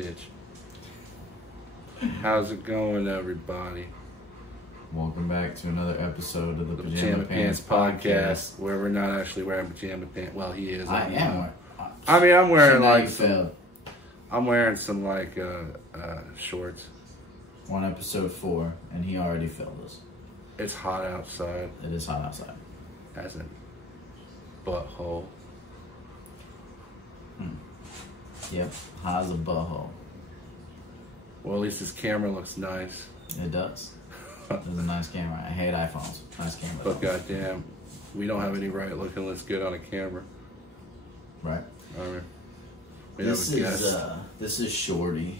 bitch. How's it going, everybody? Welcome back to another episode of the Pajama Pants Podcast, where we're not actually wearing pajama pants. Well, he is. I am. I mean, I'm wearing I'm wearing some shorts. We're on episode 4, and he already failed us. It's hot outside. It is hot outside. As in butthole. Yep, hot as a butthole. Well, at least this camera looks nice. It does. It's a nice camera. I hate iPhones. Nice camera. But goddamn, we don't have any right looking this good on a camera. Right. I mean, this is Shorty.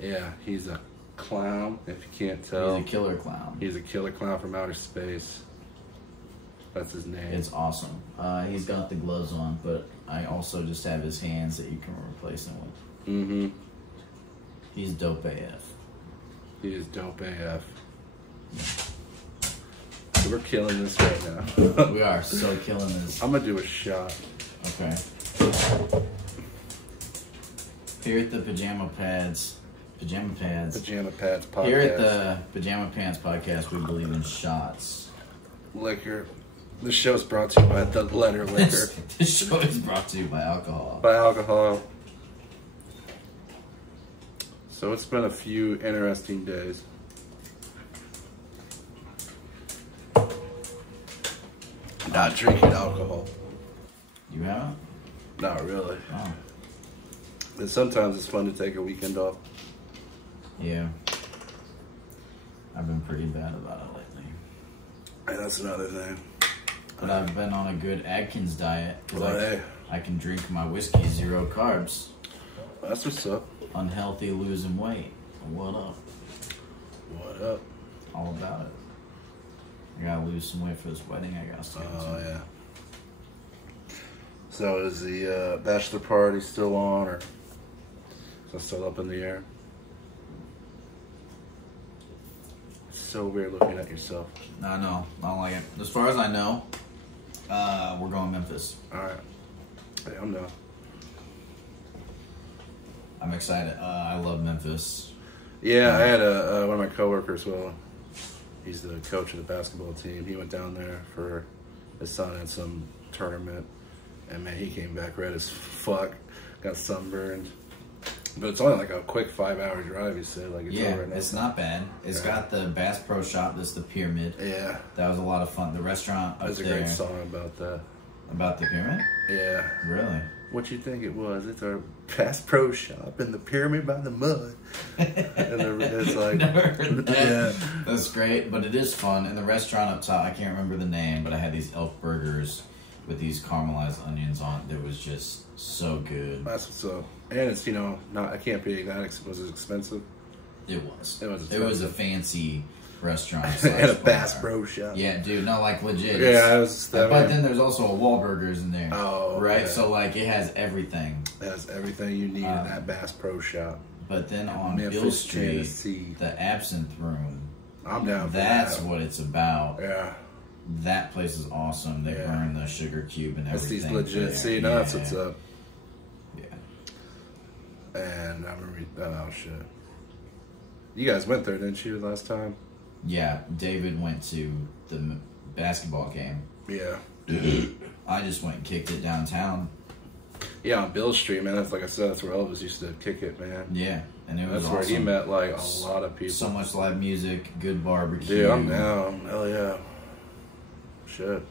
Yeah, he's a clown, if you can't tell. He's a killer clown. He's a killer clown from outer space. That's his name. It's awesome. He's got the gloves on, but I also just have his hands that you can replace him with. Mm-hmm. He's dope AF. He is dope AF. So we're killing this right now. We are so killing this. I'm gonna do a shot. Okay. Here at the Pajama Pads podcast. Here at the Pajama Pants Podcast, we believe in shots. Liquor. This show's brought to you by the letter liquor. This show is brought to you by alcohol. By alcohol. So it's been a few interesting days. Not drinking alcohol. You haven't? Not really. Oh. And sometimes it's fun to take a weekend off. Yeah. I've been pretty bad about it lately. And that's another thing. But I've been on a good Atkins diet. Hey. I can drink my whiskey 0 carbs. That's what's up. Unhealthy, losing weight. What up? What up? All about it. I gotta lose some weight for this wedding I gotta start to. Oh, yeah. So is the bachelor party still on, or is it still up in the air? It's so weird looking at yourself. I know. I don't like it. As far as I know, we're going Memphis. Alright. Hey, I'm down. I'm excited. I love Memphis. Yeah, I had one of my coworkers, well, he's the coach of the basketball team. He went down there for his son at some tournament. And man, he came back red as fuck. Got sunburned. But it's only like a quick 5-hour drive, you said. Like, it's over it's not bad. It's got the Bass Pro Shop. That's the Pyramid. Yeah. That was a lot of fun. The restaurant up there. There's a great song about that. About the Pyramid? Yeah. Really? What you think it was? It's our Bass Pro Shop in the Pyramid by the mud. And it's like... Never heard that. Yeah. That's great, but it is fun. And the restaurant up top, I can't remember the name, but I had these elk burgers with these caramelized onions on it. That was just so good. That's what's up. And it's, not, I can't be that was it expensive? It was. It was a fancy restaurant. And a Bass Pro Shop. Yeah, dude, no, like legit. Yeah, it was that. But then there's also a Wahlburgers in there. Oh, right. Yeah. So like it has everything. It has everything you need in that Bass Pro Shop. But then on Memphis, Bill Street, Tennessee. the Absinthe Room. I'm down for That's that. what it's about. Yeah. That place is awesome. They burn the sugar cube and everything. That's these legit. there. See, now that's what's up. Yeah. And I remember, oh shit. You guys went there, didn't you, last time? Yeah, David went to the basketball game. Yeah. I just went and kicked it downtown. Yeah, on Bill Street, man. That's like I said, that's where Elvis used to kick it, man. Yeah, and it was That's where he met like a lot of people. So much live music, good barbecue. Dude, I'm down. Hell yeah. Shit.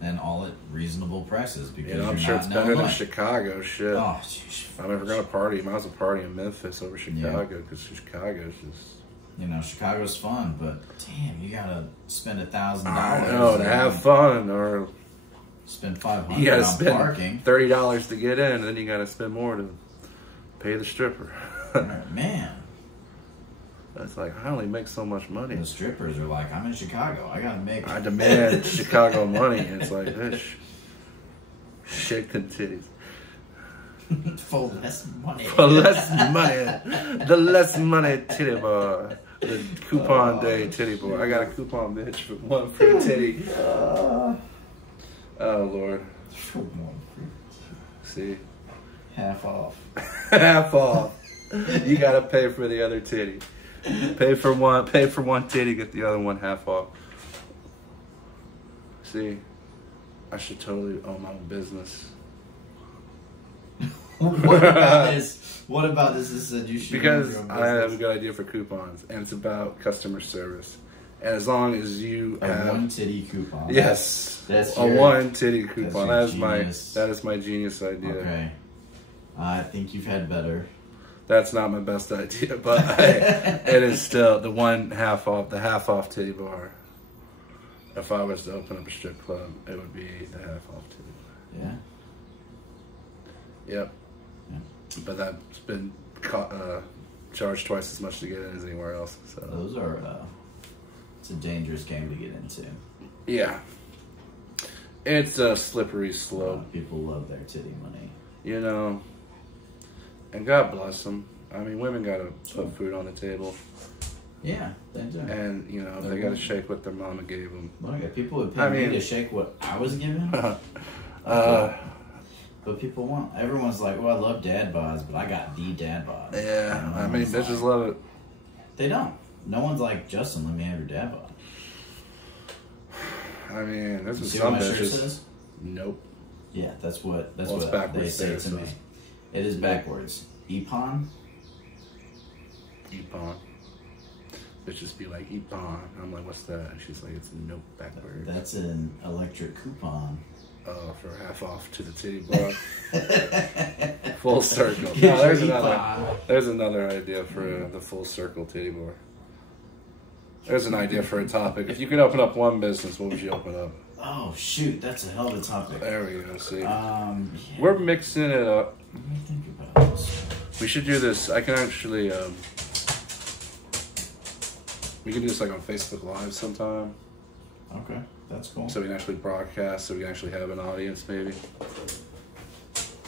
And all at reasonable prices because I'm sure it's better than Chicago. Shit. Oh, geez. If I'm ever gonna party, might as well party in Memphis over Chicago because Chicago's just. Chicago's fun, but damn, you gotta spend $1,000. No, to have fun, or spend $500 you gotta on spend parking. $30 to get in, and then you gotta spend more to pay the stripper. Man, that's like I only make so much money. The strippers are like, I'm in Chicago, I demand Chicago money. And it's like this, shake them titties. For less money. For less money. The less money titty bar. The coupon day titty bar. I got a coupon, bitch, for one free titty. Oh, Lord. See? Half off. Half off. You gotta pay for the other titty. Pay for one titty, get the other one half off. See, I should totally own my own business. What about this? What about this? Is that you should Because I have a good idea for coupons, and it's about customer service. And as long as you have one titty coupon. Yes, that's a one titty coupon. That is my genius idea. Okay, I think you've had better. That's not my best idea, but it is still the half off titty bar. If I was to open up a strip club, it would be the half off titty bar. Yeah. Yep. Yeah. But that's been charged twice as much to get in as anywhere else. So those are it's a dangerous game to get into. Yeah. It's a slippery slope. People love their titty money. You know. And God bless them. I mean, women gotta put food on the table. Yeah, they do. And, you know, they gotta shake what their mama gave them. Well, people would pay me to shake what I was given. But people want, everyone's like, well, I love dad bods, but I got the dad bod. Yeah, I mean, bitches love it. They don't. No one's like, Justin, let me have your dad bod. I mean, this is see some what my bitches. shirt says? Nope. Yeah, that's what they say there, to so me. It is backwards. Epon? Epon. Bitches be like, Epon. I'm like, what's that? And she's like, it's nope backwards. That's an electric coupon. Oh, for half off to the titty bar. Full circle. No, there's another idea for the full circle titty bar. There's an idea for a topic. If you could open up one business, what would you open up? Oh, shoot. That's a hell of a topic. There we go. See? Yeah. We're mixing it up. Let me think about this. We should do this. I can actually... we can do this like on Facebook Live sometime. Okay, that's cool. So we can actually broadcast, so we can actually have an audience, maybe.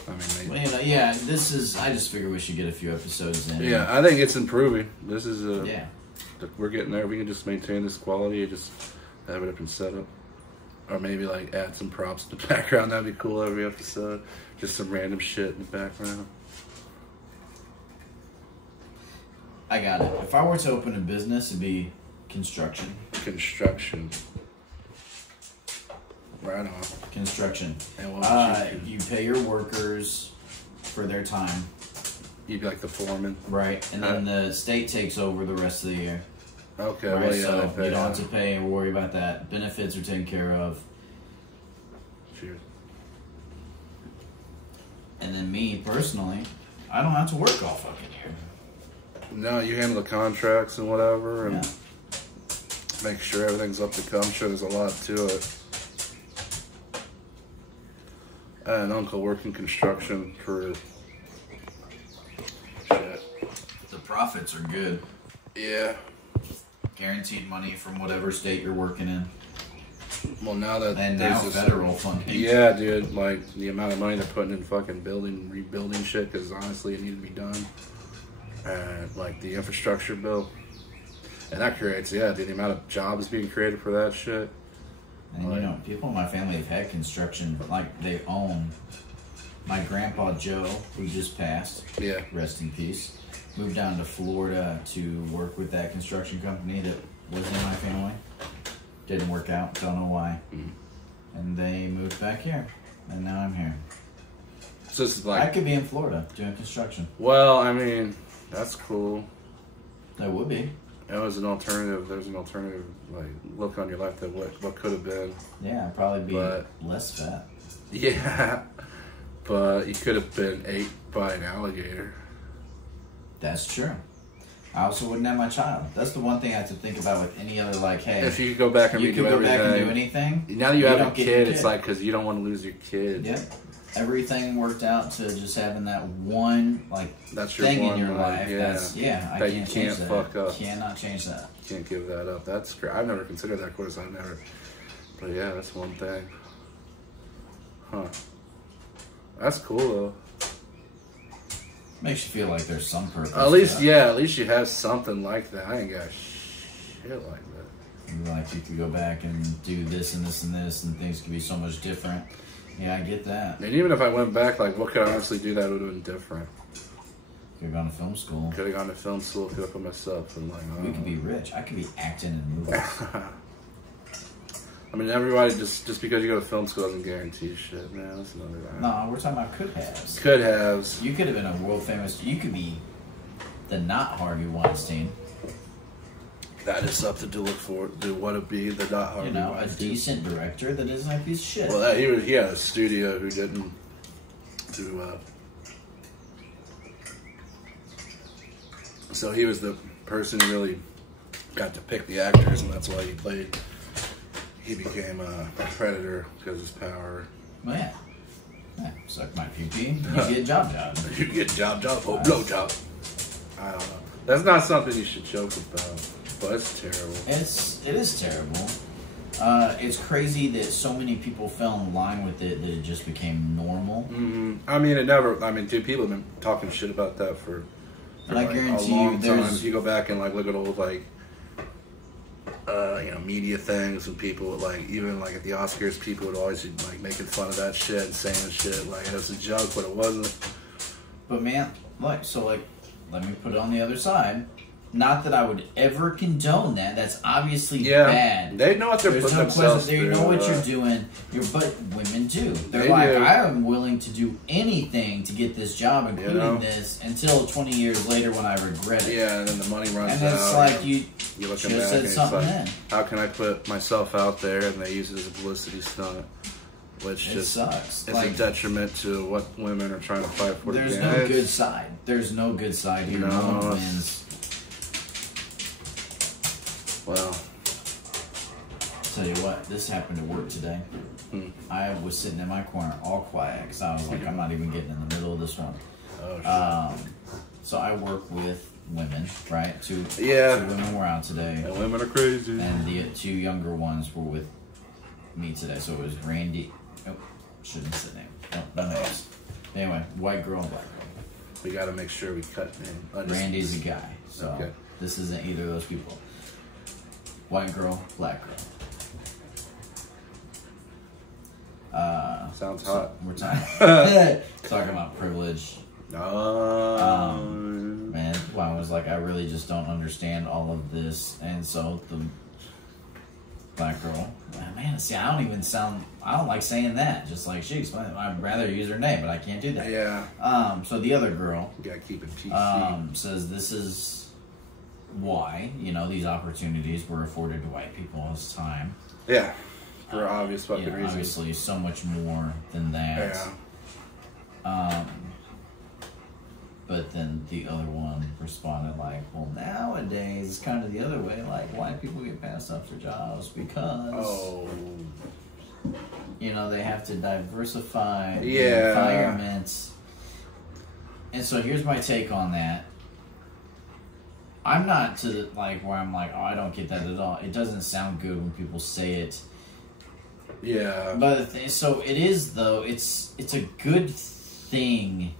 I mean, maybe. Well, you know, yeah, this is... I just figured we should get a few episodes in. Yeah, I think it's improving. This is... yeah. We're getting there. We can just maintain this quality and just have it up and set up. Or maybe like add some props in the background. That'd be cool every episode. Just some random shit in the background. I got it. If I were to open a business, it'd be construction. Construction. Right on. Construction. And what you pay your workers for their time. You'd be like the foreman. Right. And then the state takes over the rest of the year. Okay, right? well, yeah. So you don't have to pay or worry about that. Benefits are taken care of. Cheers. And then me, personally, I don't have to work all fucking year. No, you handle the contracts and whatever, and yeah. make sure everything's up to code. I'm sure there's a lot to it. I had an uncle working construction for shit. The profits are good. Yeah. Guaranteed money from whatever state you're working in. Well, now that and now federal funding. Yeah, dude, like the amount of money they're putting in fucking rebuilding shit, because honestly it needed to be done. And like the infrastructure bill. And that creates, yeah, dude, the amount of jobs being created for that shit. And you know, people in my family have had construction, like they own. My grandpa Joe, who just passed, yeah, rest in peace, moved down to Florida to work with that construction company that was in my family. Didn't work out, don't know why. And they moved back here, and now I'm here. So this is like, I could be in Florida doing construction. Well, I mean, that's cool. That would be. It was an alternative. There's an alternative, like, look on your life that what could have been. Yeah, I'd probably be less fat. Yeah, but you could have been ate by an alligator. That's true. I also wouldn't have my child. That's the one thing I have to think about with any other, like, hey. If you could go back and redo everything. Back and do anything. Now that you have a kid, it's like, because you don't want to lose your kid. Yep. Everything worked out to just having that one, like, that's your thing one, in your like, life. Yeah. I that can't you can't fuck up. Cannot change that. Can't give that up. That's great. I've never considered that course. I've never. But yeah, that's one thing. Huh. That's cool though. Makes you feel like there's some purpose. At least, yeah, at least you have something like that. I ain't got shit like that. Like you could go back and do this and this and this, and things could be so much different. Yeah, I get that. And even if I went back, like, what could I honestly do that would have been different? Could have gone to film school. Could have gone to film school, could have put myself in, like, We could be rich. I could be acting in movies. I mean, everybody, just because you go to film school doesn't guarantee shit, man. That's another thing. No, we're talking about could-haves. Could-haves. You could have been a world-famous... You could be the not Harvey Weinstein. That is something to look forward to. Want to be the not Harvey You know, Weinstein. a decent director that isn't a piece of shit. Well, he had a studio who didn't do... So he was the person who really got to pick the actors, and that's why he became a predator because of his power. Well, yeah. Suck my PP. You get job. You get job, or blow job. I don't know. That's not something you should joke about, but it's terrible. It is terrible. It's crazy that so many people fell in line with it that it just became normal. Mm-hmm. I mean, dude, people have been talking shit about that for And I guarantee a long you, there's... time. If you go back and, like, look at old, like, media things, and people would, like, even, like, at the Oscars, people would always be, like, making fun of that shit and saying shit like it was a joke, but it wasn't. But man, let me put it on the other side. Not that I would ever condone that. That's obviously bad. They know what they're putting themselves through. They know what you're doing. But women do. They're They like, do. I am willing to do anything to get this job, including this, until 20 years later when I regret it. Yeah, and then the money runs out. And it's like, you looking should back have said and it's something like, then. how can I put myself out there? And they use it as a publicity stunt, which It just sucks. it's a detriment to what women are trying to fight for. There's no good side. There's no good side here. No one wins. Well, Tell you what, this happened at work today. I was sitting in my corner all quiet because I was like, I'm not even getting in the middle of this one. oh, shit. So I work with women, right? Two Yeah. women were out today, And women are crazy. and the two younger ones were with me today. So it was Randy. Oh, shouldn't say name. No names. Anyway, white girl and black girl. We got to make sure we cut in. Randy's a guy, so Okay. this isn't either of those people. White girl, black girl. Sounds so hot. We're talking about privilege. Oh. Man, well, I was like, I really just don't understand all of this. And so the black girl, man, see, I don't like saying that. Just like she explained it. I'd rather use her name, but I can't do that. Yeah. So the other girl, You got to keep it PC. says this is why, these opportunities were afforded to white people all this time. Yeah. For obvious fucking reasons. Obviously, so much more than that. Yeah. But then the other one responded like, well, nowadays it's kind of the other way. Like, white people get passed up for jobs because, they have to diversify the environment. And so here's my take on that. I'm not to like where I'm like, oh, I don't get that at all. It doesn't sound good when people say it. Yeah. But so it is though. It's a good thing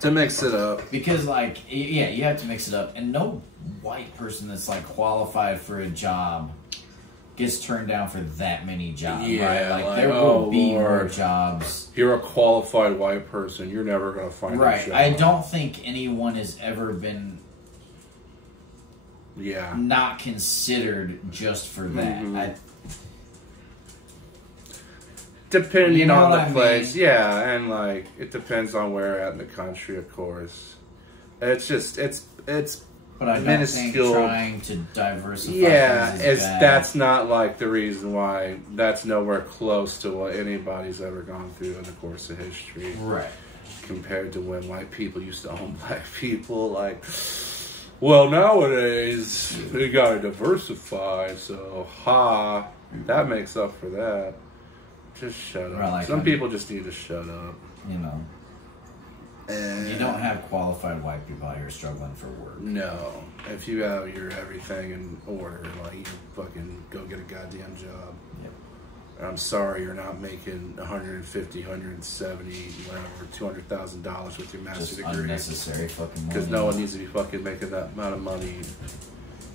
to mix it up because you have to mix it up, and no white person that's like qualified for a job gets turned down for that many jobs. Yeah, right? Like there will be more jobs. You're a qualified white person. You're never gonna find a job. I don't think anyone has ever been not considered just for that. Depending on the place, and like it depends on where at in the country, of course. It's just it's but I don't minuscule. think trying to diversify. That's not like the reason why. That's nowhere close to what anybody's ever gone through in the course of history, right? Compared to when white people used to own black people, like. Well, nowadays we gotta diversify, so that makes up for that. Just shut up. Like some people just need to shut up. And you don't have qualified white people out here struggling for work. No. If you have your everything in order, like, you fucking go get a goddamn job. Yep. And I'm sorry you're not making $150,000, $170,000, whatever, $200,000 with your master's degree. Unnecessary fucking money. Because no one needs to be fucking making that amount of money.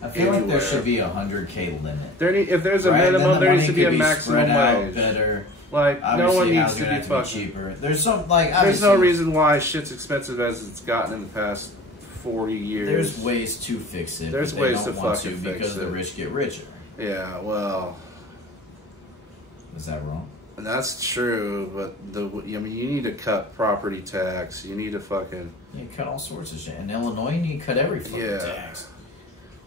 I feel like there should be a $100K limit. If there's a minimum, there needs to be a maximum wage. Better. Like, no one needs to be be fucking cheaper. There's some like there's no reason why shit's expensive as it's gotten in the past 40 years. There's ways to fix it. There's but ways they to don't want fucking to fix because it. the rich get richer. Yeah, well, Is that wrong? that's true, but you need to cut property tax. You need to fucking You cut all sorts of shit. In Illinois, you need to cut every fucking tax.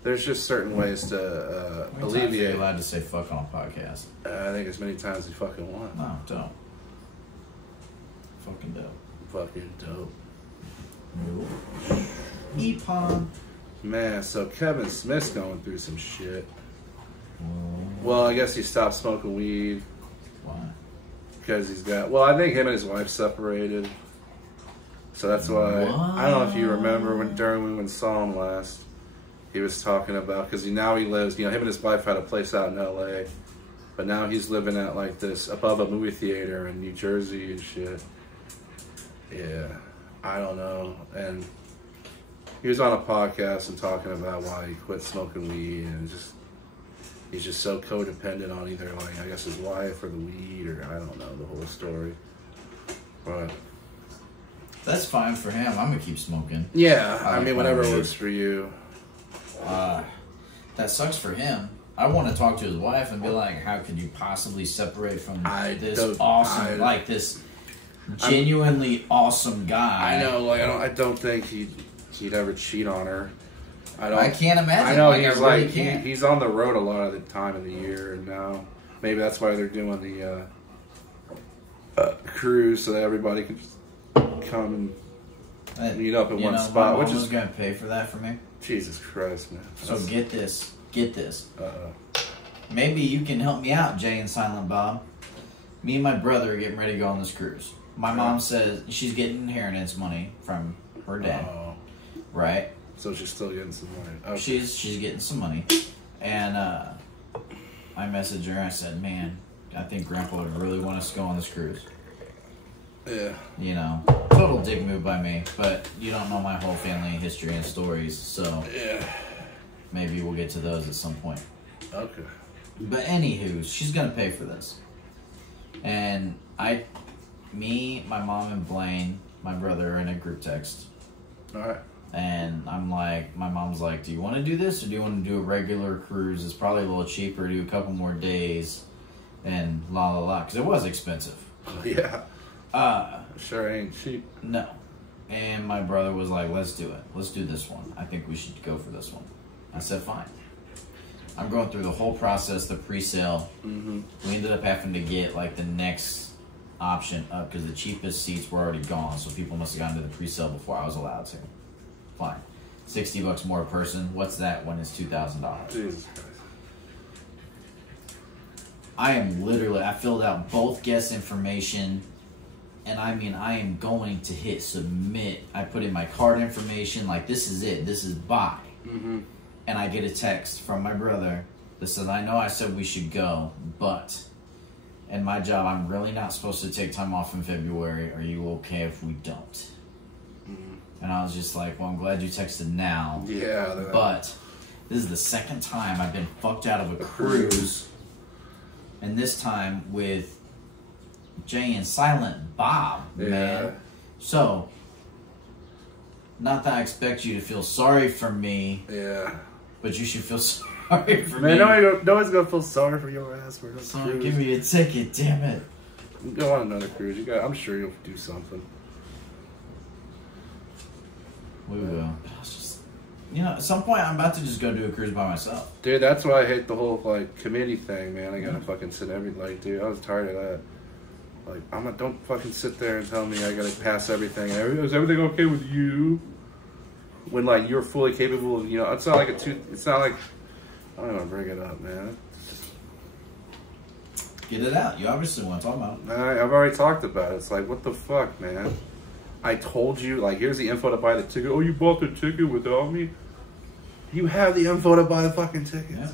There's just certain ways to How many times are alleviate. you allowed to say fuck on a podcast? I think as many times as you fucking want. No, don't. Fucking dope. Fucking dope. Epon. Man, so Kevin Smith's going through some shit. Well, I guess he stopped smoking weed. Why? Because he's got... Well, I think him and his wife separated. So that's why... I don't know if you remember during when we saw him last. He was talking about... Because now he lives... him and his wife had a place out in L.A. But now he's living at like this... Above a movie theater in New Jersey and shit. Yeah. I don't know. And he was on a podcast and talking about why he quit smoking weed. And he's just so codependent on either, like, I guess his wife or the weed, or I don't know the whole story. But That's fine for him. I'm gonna keep smoking. yeah, I like mean, whatever works for you. That sucks for him. I want to talk to his wife and be like, "How could you possibly separate from this genuinely awesome guy?" I know, like, I don't think he'd ever cheat on her. I can't imagine. I know, like, he's I really like can't. he's on the road a lot of the time of the year, and now maybe that's why they're doing the cruise so that everybody can just come and meet up in one spot. My Which is gonna pay for that for me. Jesus Christ, man. So get this. Uh-oh. Maybe you can help me out, Jay and Silent Bob. Me and my brother are getting ready to go on this cruise. My mom says she's getting inheritance money from her dad, right? So she's still getting some money. Okay. She's getting some money, and I messaged her. I said, "Man, I think Grandpa would really want us to go on this cruise." Yeah. Total dick move by me, but you don't know my whole family history and stories, so maybe we'll get to those at some point. Okay. But anywho, she's gonna pay for this, and me, my mom, and Blaine, my brother, are in a group text. All right. And I'm like, my mom's like, "Do you want to do this, or do you want to do a regular cruise? It's probably a little cheaper, do a couple more days, and la la la," because it was expensive. Yeah. Sure ain't cheap. No. And my brother was like, "Let's do it. Let's do this one. I think we should go for this one." I said, "Fine." I'm going through the whole process, the pre-sale. Mm-hmm. We ended up having to get like the next option up because the cheapest seats were already gone, so people must have gotten to the pre-sale before I was allowed to. Fine. $60 more a person. What's that when it's $2,000? Jesus Christ. I filled out both guest information, and I am going to hit submit. I put in my card information, like, this is it. This is buy. Mm-hmm. And I get a text from my brother that says, "I know I said we should go, but in my job, I'm really not supposed to take time off in February. Are you okay if we don't?" And I was just like, "Well, I'm glad you texted now." Yeah. But this is the second time I've been fucked out of a cruise. And this time with Jay and Silent Bob, man. So, not that I expect you to feel sorry for me. Yeah. But you should feel sorry for Man, me. no one's gonna feel sorry for your ass for this Someone cruise. give me a ticket, damn it. Go on another cruise. I'm sure you'll do something. We will. It's just, at some point I'm about to just go do a cruise by myself. Dude, that's why I hate the whole committee thing, man. I gotta fucking sit dude, I was tired of that. Like, don't fucking sit there and tell me I gotta pass everything. Is everything okay with you? When you're fully capable of, it's not like it's not like, I don't want to bring it up, man. Get it out. You obviously want to talk about it. I've already talked about it. It's like, what the fuck, man? I told you, here's the info to buy the ticket. Oh, you bought the ticket without me? You have the info to buy the fucking tickets. Yeah.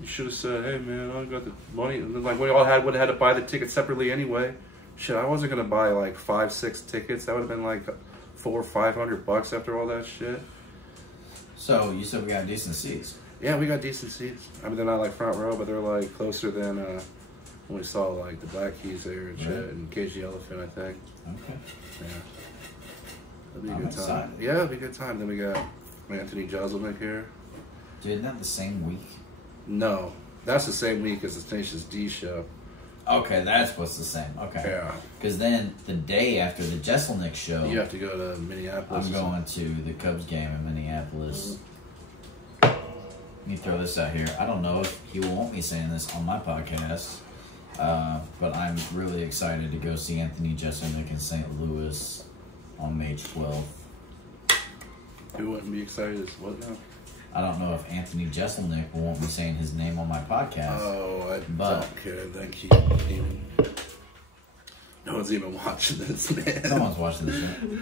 You should have said, "Hey, man, I got the money." And then, we all would have had to buy the tickets separately anyway. Shit, I wasn't going to buy 5-6 tickets. That would have been $400 or $500 after all that shit. So, you said we got decent seats. Yeah, we got decent seats. I mean, they're not front row, but they're closer than We saw like the Black Keys there and shit, and Cage the Elephant, I think. Okay. Yeah. It'll be a I'm good time. excited. Yeah, it'll be a good time. Then we got Anthony Jeselnik here. Dude, isn't that the same week? No, that's the same week as the Tenacious D show. Okay, that's what's the same. Okay. Yeah. Because then the day after the Jeselnik show, You have to go to Minneapolis. I'm going to the Cubs game in Minneapolis. Let me throw this out here. I don't know if he will want me saying this on my podcast, but I'm really excited to go see Anthony Jeselnik in St. Louis on May 12th. Who wouldn't be excited? What now? I don't know if Anthony Jeselnik will want me saying his name on my podcast. Oh, I don't care. Thank you. No one's even watching this, man. No one's watching this shit.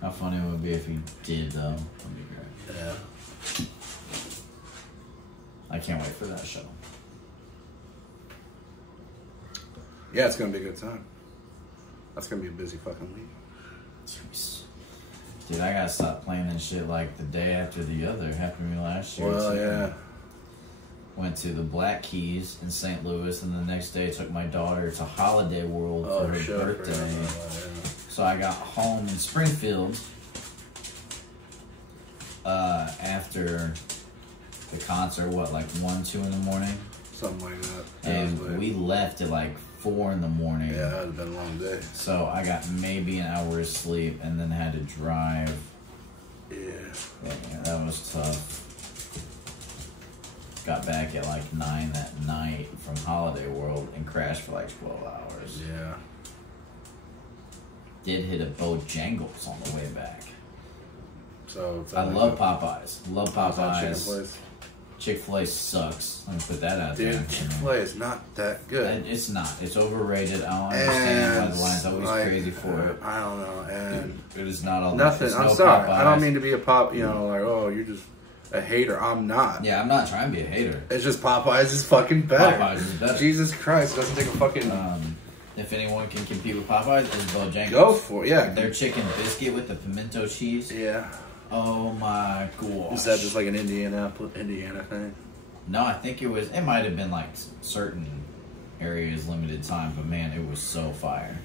How funny it would be if he did, though. That'd be great. Yeah. I can't wait for that show. Yeah, it's gonna be a good time. That's gonna be a busy fucking week. Dude, I gotta stop playing this shit like the day after the other. It happened to me last year. Well, yeah. Went to the Black Keys in St. Louis, and the next day took my daughter to Holiday World for her birthday. So I got home in Springfield after the concert, like 1, 2 in the morning? Something like that. And we left at like 4 in the morning. Yeah, that would have been a long day. So I got maybe an hour's sleep and then had to drive. Yeah. Yeah, that was tough. Got back at like 9 that night from Holiday World and crashed for like 12 hours. Yeah. Did hit a Bojangles on the way back. So I love Popeyes. Love Chicken Popeyes. place. Chick-fil-A sucks. Let me put that out there. Dude, Chick-fil-A is not that good. It's not. It's overrated. I don't understand why the line's always like, crazy for it. I don't know. And It is not all nothing. that. I'm no sorry. Popeyes. I don't mean to be a pop. You know, like, oh, you're just a hater. I'm not. Yeah, I'm not trying to be a hater. It's just Popeyes is fucking better. Popeyes is better. Jesus Christ, doesn't take a fucking. If anyone can compete with Popeyes, it's Bojangles. Go for it. Yeah. Their chicken biscuit with the pimento cheese. Yeah. Oh my gosh. Is that just like an Indiana thing? No, I think it might have been like certain areas limited time, but man, it was so fire.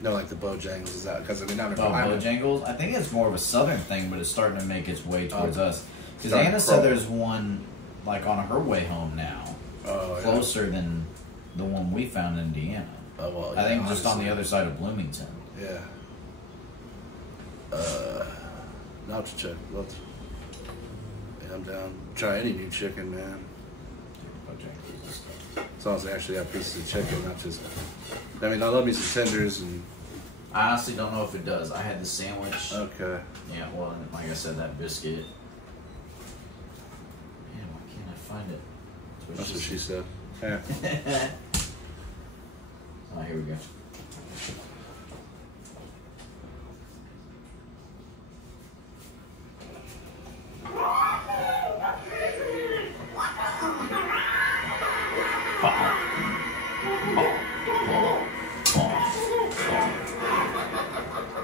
No, like the Bojangles is that because I mean, Bojangles. I think it's more of a southern thing, but it's starting to make its way towards us. Because Starting Anna to said crawl. there's one like on her way home now, closer than the one we found in Indiana. Oh well, I think just on the other side of Bloomington. Yeah. Now to check. Let's. Yeah, I'm down. Try any new chicken, man. As long as they actually have pieces of chicken, not just. I mean, I love me some tenders and. I honestly don't know if it does. I had the sandwich. Okay. Yeah, well, and like I said, that biscuit. Man, why can't I find it? That's what she said. Yeah. Oh, here we go.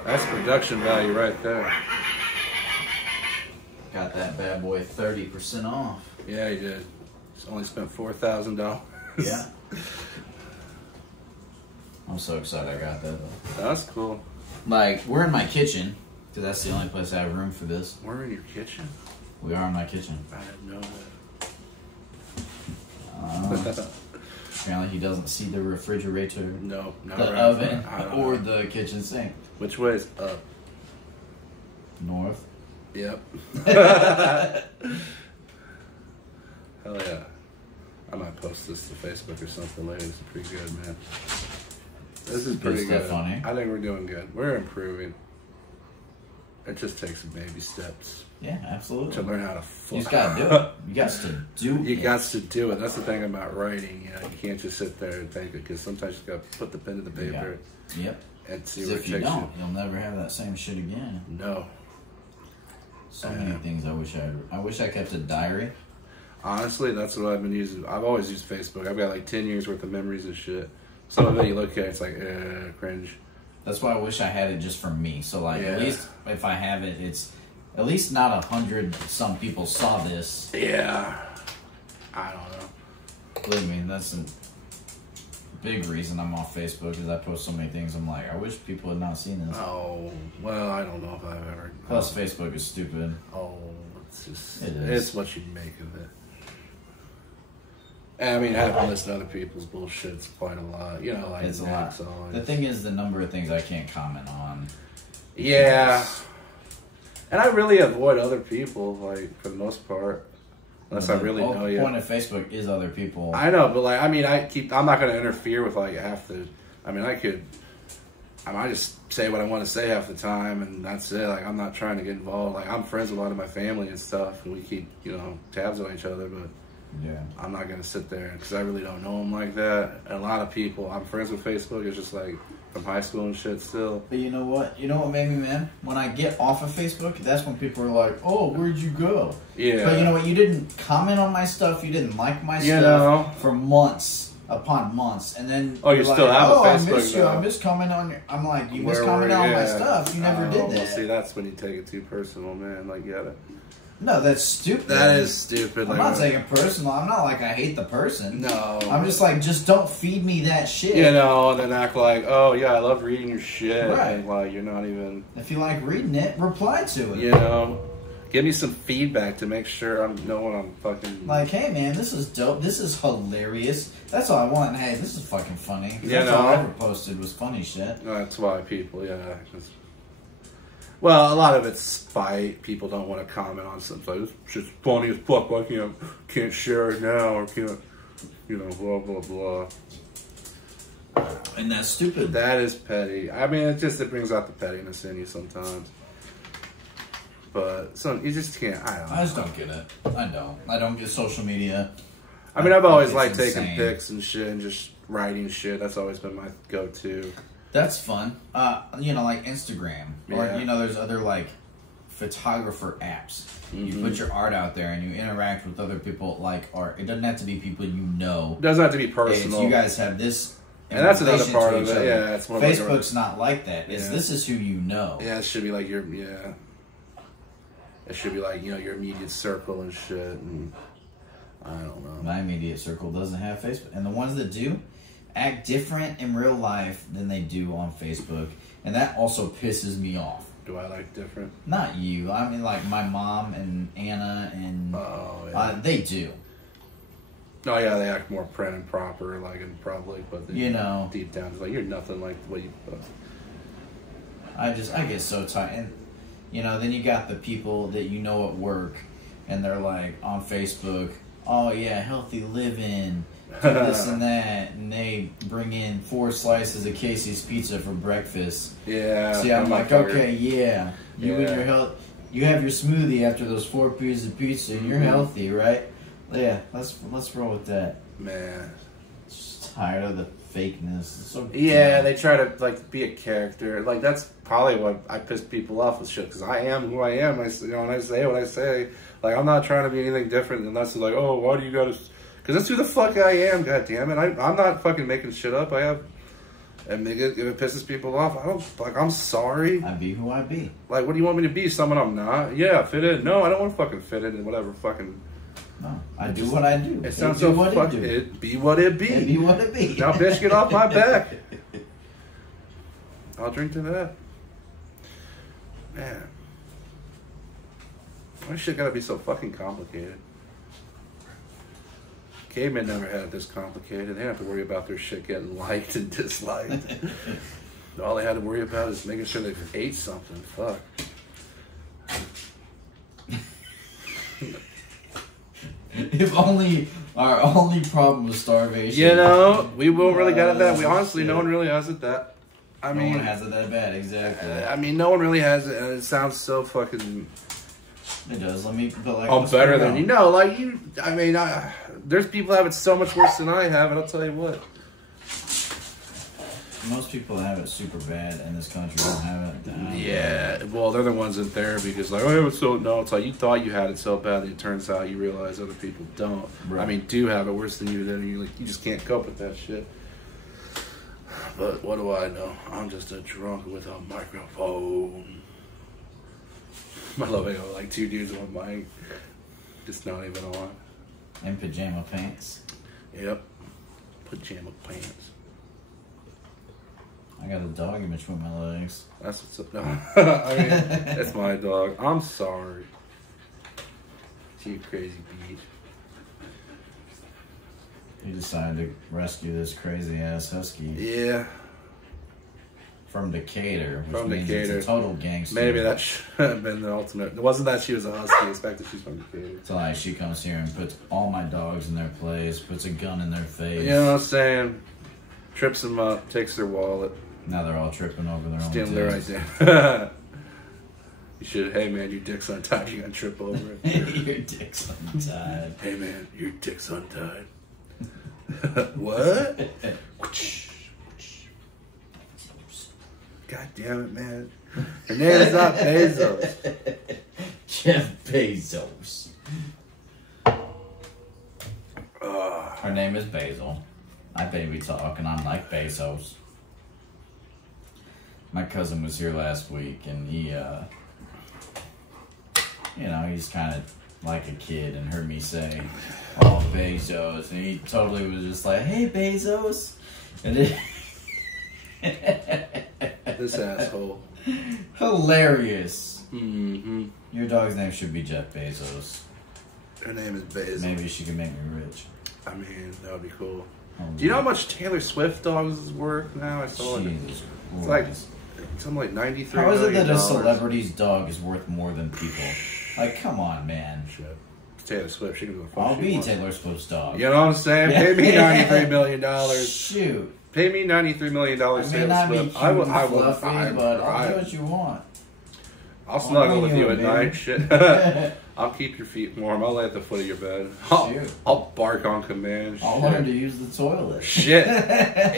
That's production value right there. Got that bad boy 30% off. Yeah, he did. He's only spent $4,000. Yeah. I'm so excited I got that though. That's cool. Like, we're in my kitchen, because that's the only place I have room for this. We're in your kitchen? We are in my kitchen. I didn't know that. Apparently he doesn't see the refrigerator, No, not the right oven, front. or the kitchen sink. Which way is up? North. Yep. Hell yeah. I might post this to Facebook or something later. It's pretty good, man. This is pretty good. Funny. I think we're doing good. We're improving. It just takes baby steps Yeah, absolutely. to learn how to fly. You just gotta do it. You got to do it. You got to do it. That's the thing about writing. You know, you can't just sit there and think it because sometimes you got to put the pen to the paper Yep. and see 'Cause where if it you takes don't, you'll never have that same shit again. you. No. So many things I wish I kept a diary. Honestly, that's what I've been using. I've always used Facebook. I've got like 10 years worth of memories of shit. Some of it you look at, it's like, cringe. That's why I wish I had it just for me. So like Yeah. at least if I have it, it's at least not 100 some people saw this. Yeah. I don't know. Believe me, big reason I'm off Facebook is I post so many things. I'm like, I wish people had not seen this. Oh, well, I don't know if I've ever. Plus, Facebook is stupid. Oh, it's just. It is. It's what you make of it. And I mean, having to listen to other people's bullshit's quite a lot. You know, like. It's a lot. Always. The thing is, the number of things I can't comment on. Yeah. And I really avoid other people, like, for the most part. Unless I really know you. The point of Facebook is other people. I know, but, like, I mean, I'm not going to interfere with, like, half the... I mean, I just say what I want to say half the time, and that's it. Like, I'm not trying to get involved. Like, I'm friends with a lot of my family and stuff, and we keep, you know, tabs on each other, but... Yeah. I'm not going to sit there, because I really don't know them like that. And a lot of people, I'm friends with Facebook, it's just, like... From high school and shit still. But you know what? You know what made me mad? When I get off of Facebook, that's when people are like, oh, where'd you go? Yeah. But you know what? You didn't comment on my stuff. You didn't like my stuff know? For months upon months. And then you still have a Facebook I miss you. now. I miss commenting on your... I'm like, you miss commenting on my stuff. You never did that. Well, see, that's when you take it too personal, man. Like, you gotta... No, that's stupid. That is stupid. I'm not taking it personal. I'm not like I hate the person. No. I'm just like, just don't feed me that shit. You know, and then act like, oh, yeah, I love reading your shit. Right. And, like, you're not even... If you like reading it, reply to it. You know? Give me some feedback to make sure I'm knowing I'm fucking... Like, hey, man, this is dope. This is hilarious. That's all I want. And, hey, this is fucking funny. You That's know? all I ever posted was funny shit. That's why people, yeah. Well, a lot of it's spite. People don't want to comment on something. Like, it's just funny as fuck. Why can't share it now or can't, you know, blah, blah, blah. And that's stupid. That is petty. I mean, it brings out the pettiness in you sometimes. But you just can't. I don't know. I just don't get it. I don't get social media. I mean, I've always liked insane. taking pics and shit and just writing shit. That's always been my go-to. That's fun. You know, like Instagram. Or, you know, there's other, like, photographer apps. Mm-hmm. You put your art out there and you interact with other people like art. It doesn't have to be people you know. It doesn't have to be personal. You guys have this... And that's another part of it. Yeah, it's more Facebook's not like that. This is who you know. Yeah, it should be like your... Yeah. It should be like, you know, your immediate circle and shit. And I don't know. My immediate circle doesn't have Facebook. And the ones that do... act different in real life than they do on Facebook. And that also pisses me off. Do I like different? Not you. I mean, like, my mom and Anna and... Oh, yeah. They do. Oh, yeah, they act more prim and proper, like, in public, but then, you know... deep down, it's like, you're nothing like what you post. I get so tired. And, you know, then you got the people that you know at work, and they're, like, on Facebook, oh, yeah, healthy living... do this and that, and they bring in 4 slices of Casey's pizza for breakfast. Yeah. See, I'm like, okay, yeah. You and your health, you have your smoothie after those 4 pieces of pizza, and you're healthy, right? Yeah, let's roll with that. Man, Just tired of the fakeness. It's so yeah, they try to like be a character. Like that's probably what I piss people off with shit because I am who I am. And I say what I say. Like I'm not trying to be anything different unless it's like, oh, why do you gotta? Because that's who the fuck I am. God damn it, I'm not fucking making shit up. I have. And if it pisses people off, I don't, like, I'm sorry. I be who I be. Like, what do you want me to be? Someone I'm not? Yeah, fit in. No, I don't want to fucking fit in whatever fucking. No, I do what I do. It sounds so fucking. It be what it be. It be what it be. Now, bitch, get off my back. I'll drink to that. Man. Why shit gotta be so fucking complicated? Cavemen never had it this complicated. They didn't have to worry about their shit getting liked and disliked. All they had to worry about is making sure they ate something. Fuck. If only our only problem was starvation. You know, we won't really get at that. We honestly, no one really has it that. I mean, no one has it that bad, exactly. I mean, no one really has it, and it sounds so fucking. It does. But like, I'm better than you. No, like you. I mean, there's people that have it so much worse than I have, and I'll tell you what. Most people have it super bad, and this country don't have it. Yeah, well, they're the ones in therapy because, like, oh, it's so no. It's like you thought you had it so bad, and it turns out you realize other people don't. Right. I mean, do have it worse than you, then you just can't cope with that shit. But what do I know? I'm just a drunk with a microphone. I love it. Like 2 dudes on my mic, just not even on. In pajama pants. Yep, pajama pants. I got a dog in between my legs. That's what's up. No. I mean, it's my dog. I'm sorry. You crazy beat. He decided to rescue this crazy ass husky. Yeah. From Decatur, which From means Decatur. it's a total gangster. Maybe that should have been the ultimate. It wasn't that she was a husky. It's the fact that she's from Decatur. So like she comes here and puts all my dogs in their place, puts a gun in their face. You know what I'm saying? Trips them up, takes their wallet. Now they're all tripping over their own Stealing their dicks. idea. You should, hey man, your dick's untied, you gotta trip over it. Your dick's untied. Hey man, your dick's untied. What? God damn it, man. Her name is not Bezos. Jeff Bezos. Her name is Basil. I baby talk, and I'm like Bezos. My cousin was here last week, and he, you know, he's kind of like a kid and heard me say, oh, Bezos. And he totally was just like, hey, Bezos. And it This asshole. hilarious. Mm-hmm. Your dog's name should be Jeff Bezos. Her name is Bezos. Maybe she can make me rich. I mean, that would be cool. Oh, Do you know how much Taylor Swift dogs is worth now? I saw it. Jesus It's like Christ. something like $93 How is it that a million. celebrity's dog is worth more than people? Like, come on, man. Shit. It's Taylor Swift. She can do the fuck I'll she be wants. Taylor Swift's dog. You know what I'm saying? Pay me $93 million. Shoot. Pay me $93 million. I may Taylor not be Swift. cute I will. and I will. fluffy, but I'll do what you want. I'll snuggle with bring you you at a night. baby. Shit. I'll keep your feet warm. I'll lay at the foot of your bed. Shoot. I'll bark on command. I'll Shit. learn to use the toilet. Shit.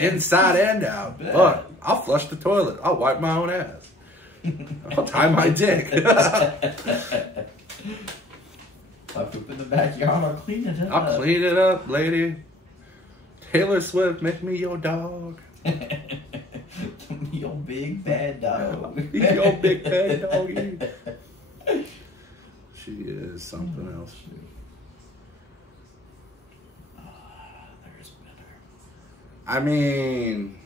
Inside and out. Bet. But I'll flush the toilet. I'll wipe my own ass. I'll tie my dick. If I poop in the backyard, I'll clean it up. I'll clean it up, lady. Taylor Swift, make me your dog. Your big bad dog. Your big bad doggy. She is something else. There's better. I mean,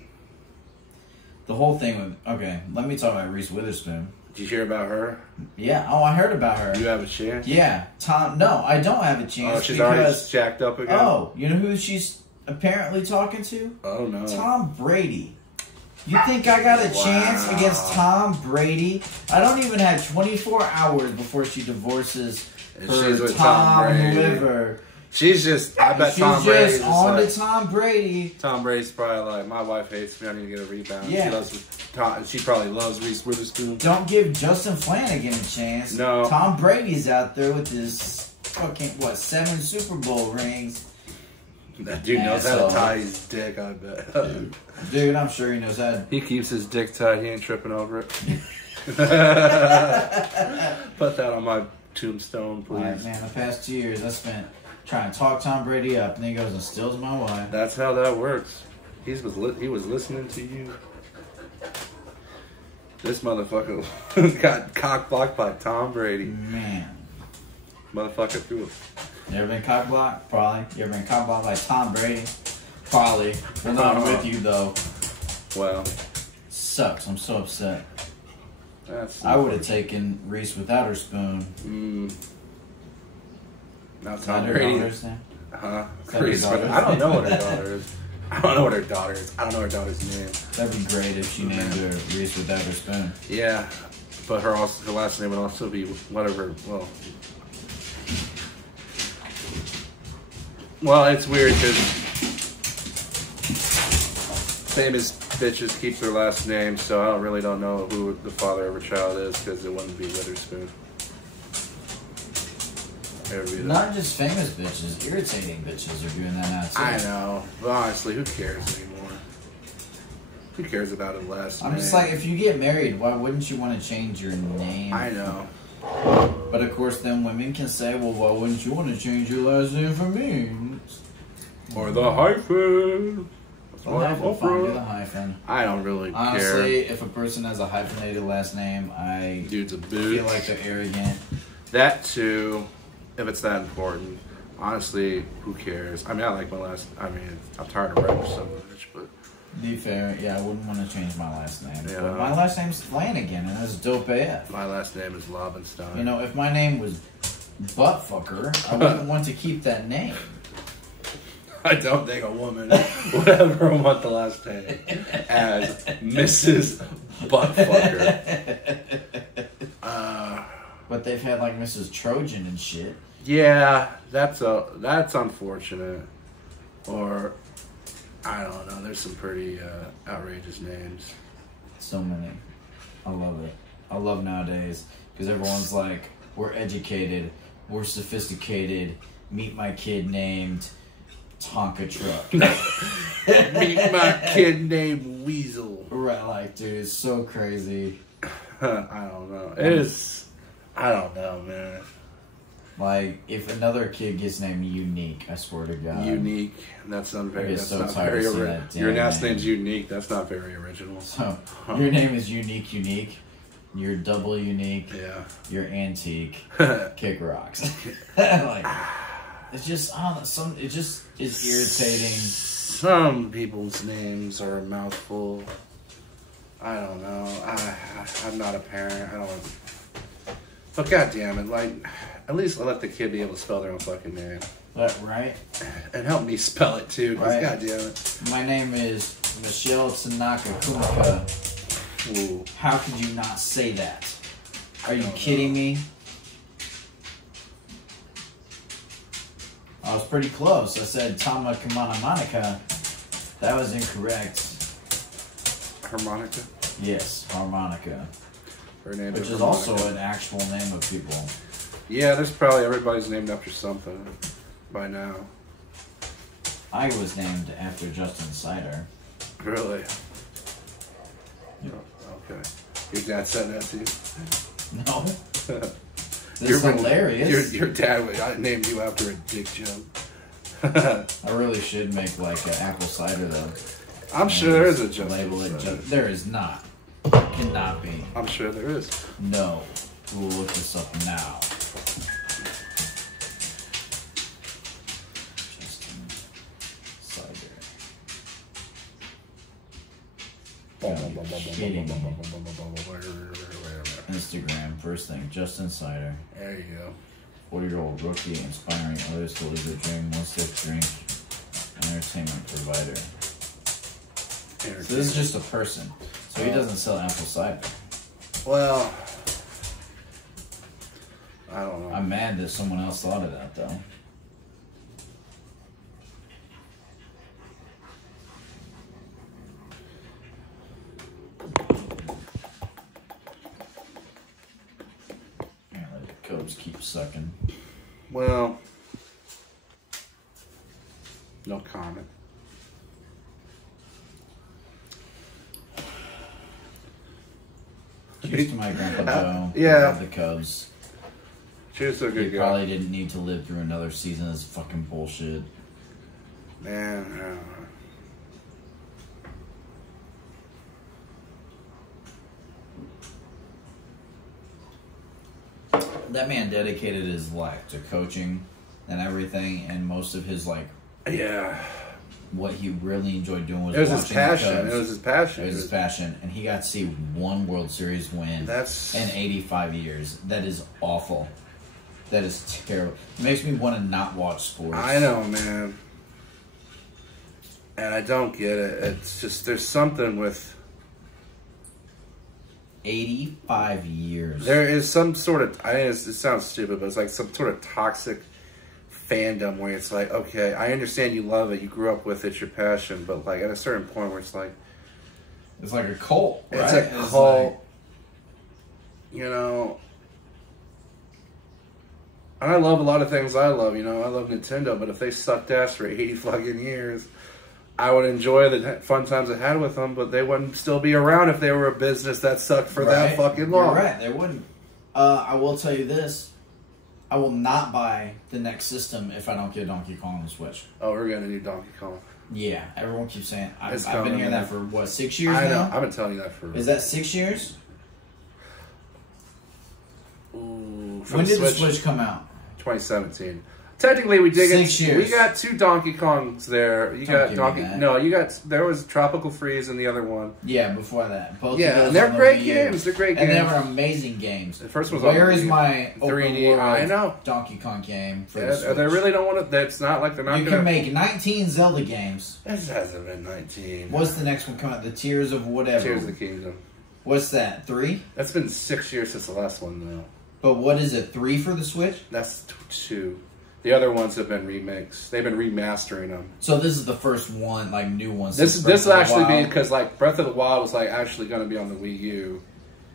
The whole thing with, okay, let me talk about Reese Witherspoon. did you hear about her? Yeah, oh, I heard about her. You have a chance? Yeah, Tom, no, I don't have a chance. Oh, she's already because, jacked up again? oh, you know who she's apparently talking to? Oh, no. Tom Brady. You think I got a chance against Tom Brady? I don't even have 24 hours before she divorces And her she's with Tom Tom Brady. whoever. She's just, I bet She's Tom Brady's just just on like, to Tom Brady. Tom Brady's probably like, my wife hates me, I need to get a rebound. Yeah. She loves Tom, she probably loves Reese Witherspoon. Don't give Justin Flanagan a chance. No. Tom Brady's out there with his fucking, 7 Super Bowl rings. That dude knows how Asshole. to tie his dick, I bet. Dude, I'm sure he knows how to. He keeps his dick tight, he ain't tripping over it. Put that on my tombstone, please. Alright, man, the past 2 years I spent trying to talk Tom Brady up, and then he goes and steals my wife. That's how that works. He was listening to you. This motherfucker got cock blocked by Tom Brady. Man. Motherfucker threw it. You ever been cock blocked? Probably. You ever been cock blocked by Tom Brady? Probably. Well, not with you, though. Well, Sucks. I'm so upset. that's. I would have taken Reese without her spoon. Now Is that Tom her Brady. daughter's name? Huh? Is that her Reese, daughter's I don't know name? what her daughter is. I don't know what her daughter is. I don't know her daughter's name. That'd be great if she named her Reese without her spoon. Yeah, but her last name would also be whatever. Well, it's weird because famous bitches keep their last name, so I really don't know who the father of her child is because it wouldn't be Witherspoon. It would be the- Not just famous bitches, irritating bitches are doing that now too. I know, but honestly, who cares anymore? Who cares about his last name? I'm just like, if you get married, why wouldn't you want to change your name? I know. But of course, then women can say, well, why wouldn't you want to change your last name for me? Or the hyphen. That's The what I'm hyphen, fine, do the for. hyphen. I don't really care. Honestly, if a person has a hyphenated last name, I Dude's a bitch. feel like they're arrogant. That too, if it's that important. Honestly, who cares? I mean, I like my last. I mean, I'm tired of writing so much, but be fair, yeah, I wouldn't want to change my last name. Yeah. But my last name's Flanagan, and it's dope AF. My last name is Lobenstein. You know, if my name was Buttfucker, I wouldn't want to keep that name. I don't think a woman would ever want the last name as Mrs. Buttfucker. But they've had like Mrs. Trojan and shit. Yeah, that's unfortunate. Or I don't know. There's some pretty outrageous names. So many. I love it. I love nowadays because everyone's like, we're educated, we're sophisticated. Meet my kid named Tonka Truck. Meet my kid named Weasel. Right, like, dude, it's so crazy. I don't know. It is. I don't know, man. Like, if another kid gets named Unique, I swear to God. Unique. That's unfair. That's so not tired very of seeing original. that damn Your last name. name's Unique. That's not very original. So, your name is Unique. You're double unique. Yeah. You're antique. Kick rocks. Like, it's just, I don't know, it just is irritating. Some people's names are a mouthful. I don't know. I'm not a parent. I don't. But goddamn it, like, at least let the kid be able to spell their own fucking name. Right? And help me spell it too, because Right. goddamn it. My name is Michelle Tanaka Kumika. Ooh. How could you not say that? Are you kidding me? I was pretty close. I said Tama Kamana Monica. That was incorrect. Harmonica? Yes, harmonica. Fernando Which is Harmonica. also an actual name of people. Yeah, there's probably everybody's named after something by now. I was named after Justin Cider. Really? Yep. Oh, okay. Your dad said that to you? No. This is hilarious. Your dad named you after a dick joke. I really should make like an apple cider though. I'm sure there is a joke. Label it. There is not. Cannot be. I'm sure there is. No. We'll look this up now. Justin Cider. Kidding me. Instagram, first thing, Justin Cider. There you go. 40-year-old rookie inspiring others to live their dream, one stick drink, entertainment provider. So this is just a person. So he doesn't sell apple cider. Well, I don't know. I'm mad that someone else thought of that though. Let the Cubs keep sucking. Well, no comment. Cheers to my Grandpa Joe. Yeah. I love the Cubs. Cheers to a good He guy. probably didn't need to live through another season of this fucking bullshit. Man, I don't know. That man dedicated his life to coaching and everything, and most of his like Yeah. what he really enjoyed doing was It was his watching passion. the Cubs. It was his passion. It was his passion, and he got to see one World Series win That's in 85 years. That is awful. That is terrible. It makes me want to not watch sports. I know, man. And I don't get it. It's just there's something with 85 years. there is some sort of it sounds stupid, but it's like some sort of toxic fandom where it's like, okay, I understand you love it, you grew up with it, your passion, but like at a certain point where it's like It's like a cult, right? it's a cult, you know. And I love a lot of things I love, you know. I love Nintendo, but if they sucked ass for 80 fucking years, I would enjoy the fun times I had with them, but they wouldn't still be around if they were a business that sucked for that fucking long. You're right, they wouldn't. I will tell you this. I will not buy the next system if I don't get Donkey Kong on the Switch. Oh, we're going to need Donkey Kong. Yeah, everyone keeps saying. I've coming, been hearing man. that for, what, 6 years I know. now? I've been telling you that for... Is that 6 years? Ooh, When did the Switch come out? 2017. Technically, we did 6 years. We got 2 Donkey Kongs there. You got Donkey. No, you got. There was Tropical Freeze and the other one. Yeah, before that. Both yeah, of those and they're on the great Wii U. games. They're great games. And they were amazing games. The first one's Where on is my 3D? open I world know. Donkey Kong game for the Yeah, Switch? they really don't want to. That's not like they're not. You gonna, can make 19 Zelda games. This hasn't been 19. What's the next one coming out? The Tears of whatever. Tears of the Kingdom. What's that? 3? That's been 6 years since the last one, though. But what is it? 3 for the Switch? That's 2. The other ones have been remakes. They've been remastering them. So this is the first one, like new one. This will actually be because like Breath of the Wild was like actually going to be on the Wii U,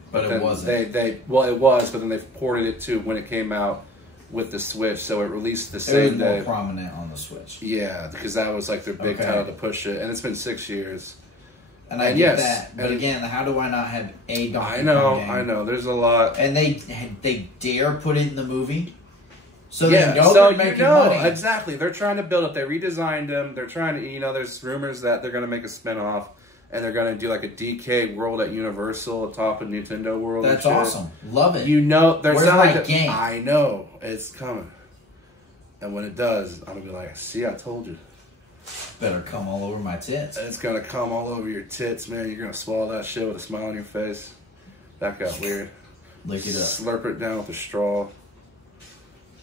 but it wasn't. Well, it was, but then they ported it to when it came out with the Switch, so it released the same day. It was more prominent on the Switch. Yeah, because that was like their big title to push it, and it's been 6 years. And I get that, but again, how do I not have a Donkey Kong game? I know. There's a lot, and they dare put it in the movie. So yeah, they know they're making money. Exactly. They're trying to build up. They redesigned them. They're trying to, there's rumors that they're going to make a spinoff, and they're going to do like a DK World at Universal atop of Nintendo World. That's awesome. Love it. There's Where's not my like game? I know it's coming, and when it does, I'm gonna be like, "See, I told you." Better come all over my tits. It's gonna come all over your tits, man. You're gonna swallow that shit with a smile on your face. That got weird. Lick it up. Slurp it down with a straw.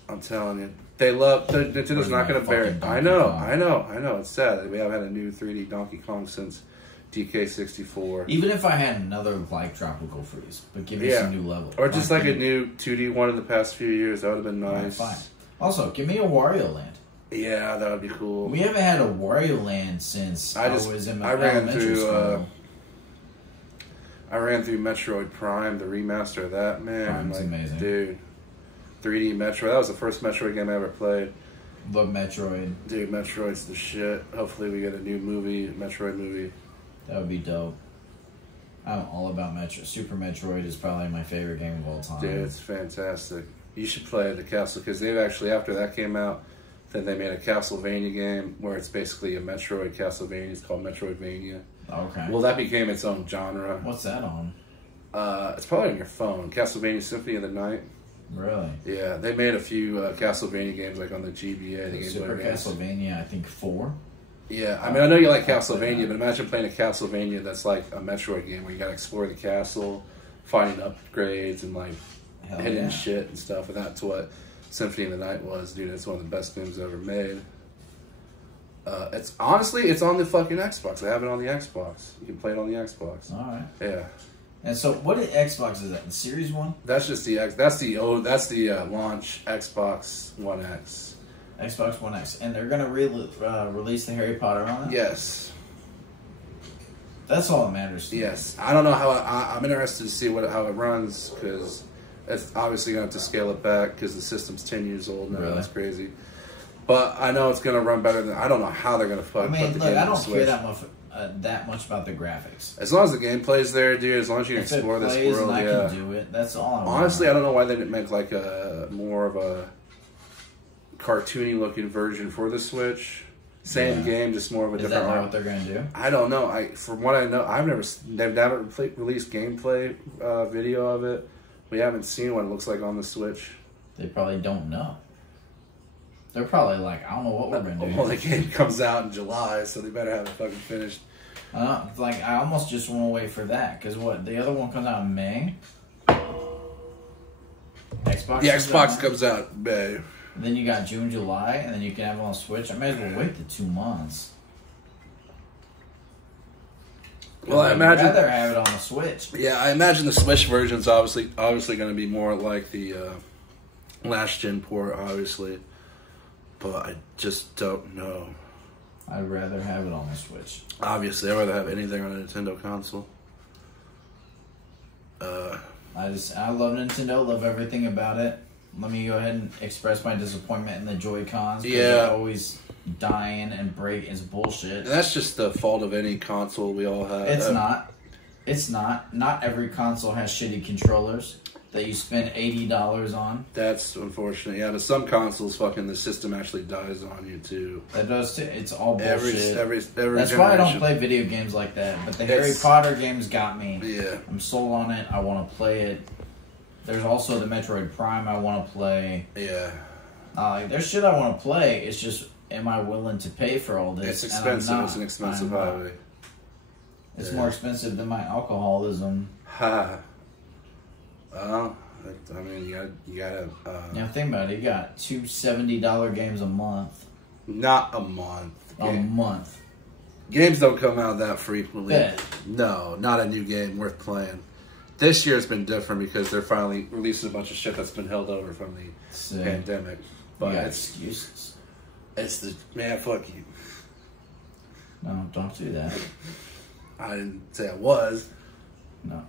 I'm telling you, they love Nintendo's not going to bear it. I know. It's sad that we haven't had a new 3D Donkey Kong since DK64. Even if I had another like Tropical Freeze, but give me some new level, or just like a new 2D one in the past few years, that would have been nice. Fine. Also, give me a Wario Land. Yeah, that would be cool. We haven't had a Wario Land since I was in my elementary school. I ran through Metroid Prime, the remaster of that, man. Prime's amazing. Dude. 3D Metroid. That was the first Metroid game I ever played. Love Metroid. Dude, Metroid's the shit. Hopefully we get a new Metroid movie. That would be dope. I'm all about Metroid. Super Metroid is probably my favorite game of all time. Dude, it's fantastic. You should play the Castle, because they've actually, after that came out, then they made a Castlevania game where it's basically a Metroid Castlevania. It's called Metroidvania. Okay. Well, that became its own genre. What's that on? It's probably on your phone. Castlevania Symphony of the Night. Really? Yeah, they made a few Castlevania games like on the GBA. The Super Castlevania, I think 4. Yeah, I mean, I know you like Castlevania, but imagine playing a Castlevania that's like a Metroid game where you gotta explore the castle, finding upgrades and like hidden shit and stuff, and that's what Symphony of the Night was, dude. It's one of the best games ever made. It's honestly, it's on the fucking Xbox. I have it on the Xbox. You can play it on the Xbox. All right. Yeah. And so, what Xbox is that? The Series 1? That's just the launch Xbox One X. Xbox One X, and they're gonna release the Harry Potter on it. Yes. That's all that matters. Yes. I don't know how. I'm interested to see how it runs, because it's obviously gonna have to scale it back because the system's 10 years old now. Really? That's crazy. But I know it's gonna run better than. I don't know how they're gonna put the game on the Switch. I don't care that much about the graphics. As long as the gameplay's there, dude. As long as you can explore this world, and I can do it. That's all. Honestly, I don't know why they didn't make like a more of a cartoony looking version for the Switch. Same game, just more of a different. Is that not what they're gonna do? I don't know. From what I know, they've never released gameplay video of it. We haven't seen what it looks like on the Switch. They probably don't know. They're probably like, I don't know what we're gonna do. Well, the game comes out in July, so they better have it fucking finished. Like, I almost just want to wait for that, because the other one comes out in May. Xbox comes out in May. And then you got June, July, and then you can have it on Switch. I may as well wait the 2 months. Well, I imagine I'd rather have it on the Switch. Yeah, I imagine the Switch version's obviously going to be more like the last gen port, obviously. But I just don't know. I'd rather have it on the Switch. Obviously, I'd rather have anything on a Nintendo console. I love Nintendo, love everything about it. Let me go ahead and express my disappointment in the Joy-Cons. Yeah. They're always dying and break. It's bullshit. And that's just the fault of any console we all have. It's not. It's not. Not every console has shitty controllers that you spend $80 on. That's unfortunate. Yeah, but some consoles, fucking the system actually dies on you too. That does too. It's all bullshit. Every That's why I don't play video games like that. But the Harry Potter games got me. Yeah. I'm sold on it. I want to play it. There's also the Metroid Prime I want to play. Yeah. There's shit I want to play. It's just, am I willing to pay for all this? It's expensive. It's an expensive hobby. It's more expensive than my alcoholism. Ha. Well, I mean, you gotta. Think about it. You got two $70 games a month. Not a month. A month. Games don't come out that frequently. Yeah. No, not a new game worth playing. This year's been different because they're finally releasing a bunch of shit that's been held over from the pandemic. But excuses. It's the man. Fuck you. No, don't do that. I didn't say I was. No.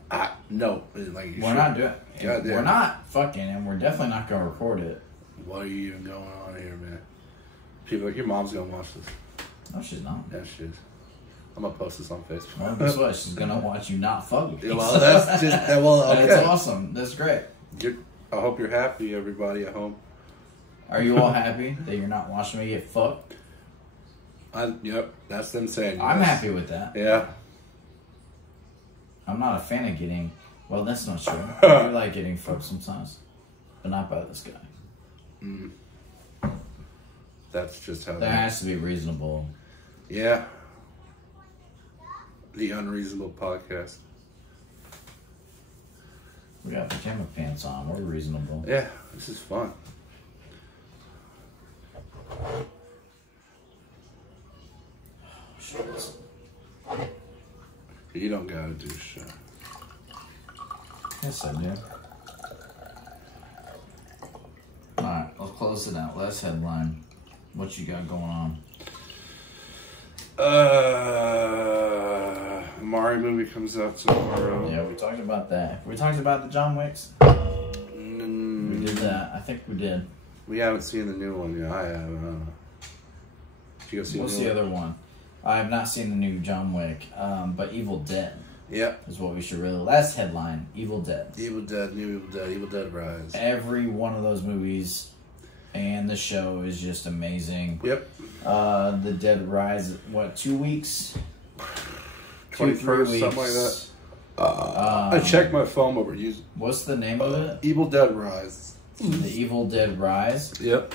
No. Like we're not doing. We're not fucking, and we're definitely not gonna record it. What are you even going on here, man? People like your mom's gonna watch this. No, she's not. Yeah, she is. I'm gonna post this on Facebook. Well, guess what? She's gonna watch you not fuck with me. Well, that's just okay. That's awesome. That's great. I hope you're happy, everybody at home. Are you all happy that you're not watching me get fucked? Yep, that's them saying. Yes. I'm happy with that. Yeah. I'm not a fan of getting. Well, that's not true. I do like getting fucked sometimes, but not by this guy. Mm. That's just how. That has to be reasonable. Yeah. The Unreasonable Podcast. We got pajama pants on. We're reasonable. Yeah, this is fun. You don't gotta do shit. Yes, I do. Alright, let's close it out. Last headline. What you got going on? Mario movie comes out tomorrow. Yeah, we talked about that. We talked about the John Wicks. We did that. I think we did. We haven't seen the new one yet. I have. Did you go see What's the other one? I have not seen the new John Wick, but Evil Dead. Yep. Is what we should really... Last headline, Evil Dead. New Evil Dead, Evil Dead Rise. Every one of those movies and the show is just amazing. Yep. The Dead Rise, what, 2 weeks? 21st, something like that. I checked my phone, but we're using... What's the name of it? Evil Dead Rise. The Evil Dead Rise? Yep.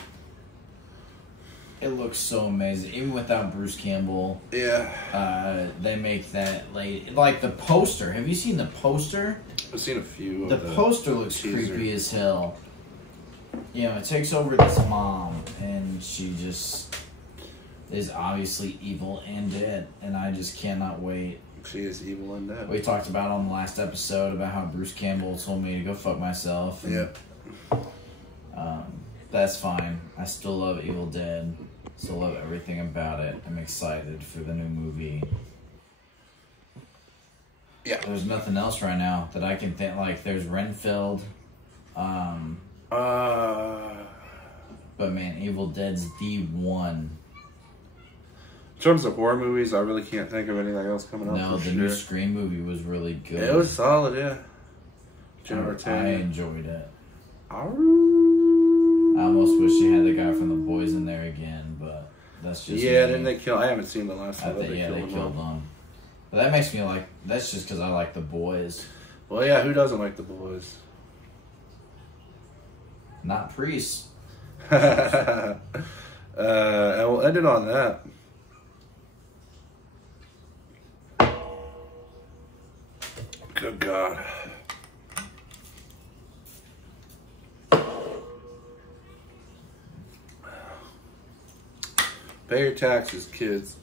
It looks so amazing, even without Bruce Campbell. Yeah. They make that like the poster. Have you seen the poster? I've seen a few. The poster looks creepy as hell. You know, it takes over this mom, and she just is obviously evil and dead, and I just cannot wait. She is evil and dead. We talked about on the last episode about how Bruce Campbell told me to go fuck myself. And, yep. That's fine. I still love Evil Dead. Still love everything about it. I'm excited for the new movie. Yeah. There's nothing else right now that I can think. Like, there's Renfield. But man, Evil Dead's the one. In terms of horror movies, I really can't think of anything else coming up. No, the new Scream movie was really good. It was solid, yeah. I enjoyed it. I almost wish they had the guy from The Boys in there again, but that's just... Yeah, didn't they kill... I haven't seen the last one. They killed him. But that makes me like... That's just because I like The Boys. Well, yeah, who doesn't like The Boys? Not priests. And we'll end it on that. Good God. Pay your taxes, kids,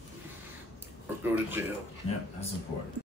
or go to jail. Yep, that's important.